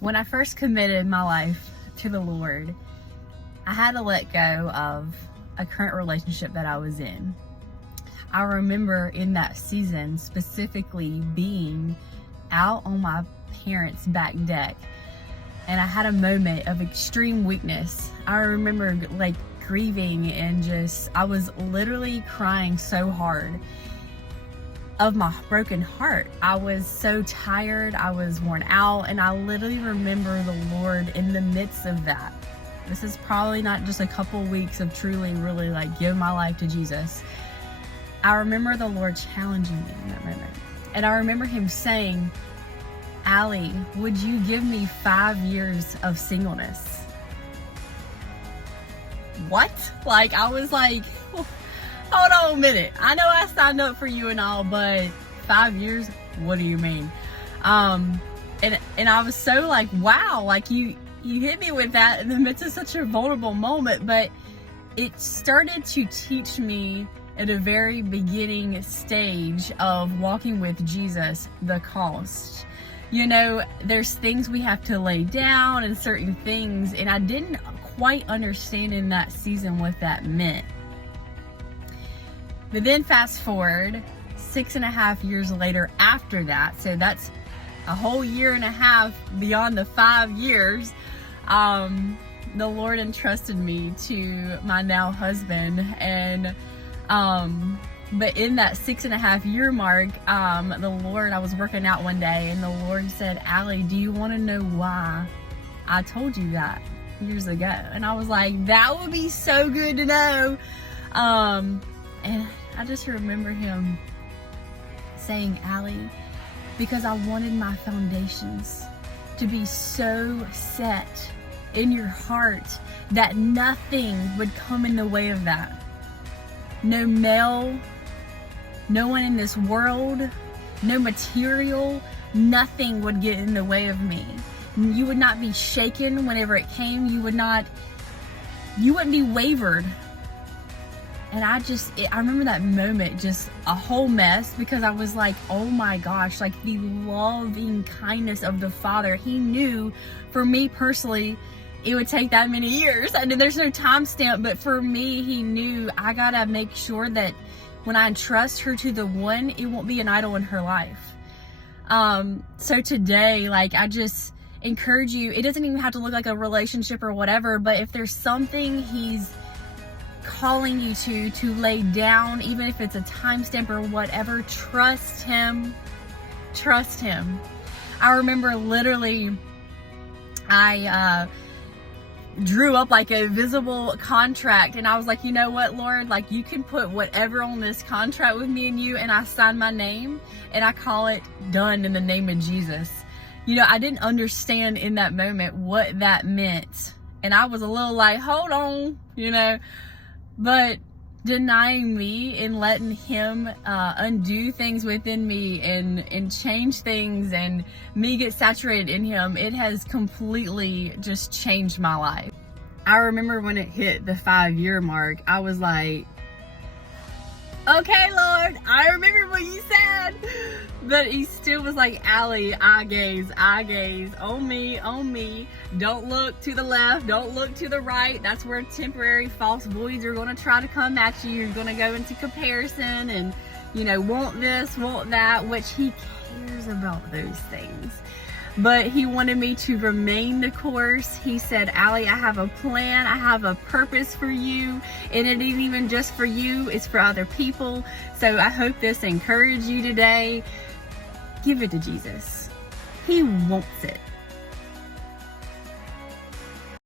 When I first committed my life to the Lord, I had to let go of a current relationship that I was in. I remember in that season specifically being out on my parents' back deck, and I had a moment of extreme weakness. I remember grieving and I was literally crying so hard of my broken heart. I was so tired, I was worn out, and I literally remember the Lord in the midst of that. This is probably not just a couple weeks of truly really give my life to Jesus. I remember the Lord challenging me in that moment. And I remember him saying, "Allie, would you give me 5 years of singleness?" What? I was like, hold on a minute. I know I signed up for you and all, but 5 years? What do you mean? And I was so wow, you hit me with that in the midst of such a vulnerable moment, but it started to teach me at a very beginning stage of walking with Jesus, the cost. There's things we have to lay down and certain things, and I didn't quite understand in that season what that meant. But then fast forward 6.5 years later after that, so that's a whole year and a half beyond the 5 years, the Lord entrusted me to my now husband, and but in that 6.5 year mark, I was working out one day, and the Lord said, "Allie, do you want to know why I told you that years ago?" And I was like, that would be so good to know. And I just remember him saying, "Allie, because I wanted my foundations to be so set in your heart that nothing would come in the way of that. No male, no one in this world, no material, nothing would get in the way of me. You would not be shaken whenever it came. You wouldn't be wavered." And I remember that moment, just a whole mess, because I was like, oh my gosh, the loving kindness of the Father. He knew for me personally, it would take that many years. And there's no timestamp, but for me, he knew I gotta make sure that when I entrust her to the one, it won't be an idol in her life. So today, I just encourage you, it doesn't even have to look like a relationship or whatever, but if there's something he's calling you to lay down, even if it's a timestamp or whatever, trust him. I remember literally I drew up a visible contract, and I was like, you know what, Lord, you can put whatever on this contract with me and you, and I signed my name and I call it done in the name of Jesus. I didn't understand in that moment what that meant, and I was a little hold on, but denying me and letting him undo things within me and change things and me get saturated in him, it has completely just changed my life. I remember when it hit the 5 year mark, I was like, okay, Lord, I remember what you said. But he still was like, "Allie, eye gaze, on me. Don't look to the left, don't look to the right. That's where temporary false voids are going to try to come at you. You're going to go into comparison and, want this, want that," which he cares about those things. But he wanted me to remain the course. He said, "Allie, I have a plan. I have a purpose for you. And it ain't even just for you. It's for other people." So I hope this encouraged you today. Give it to Jesus. He wants it.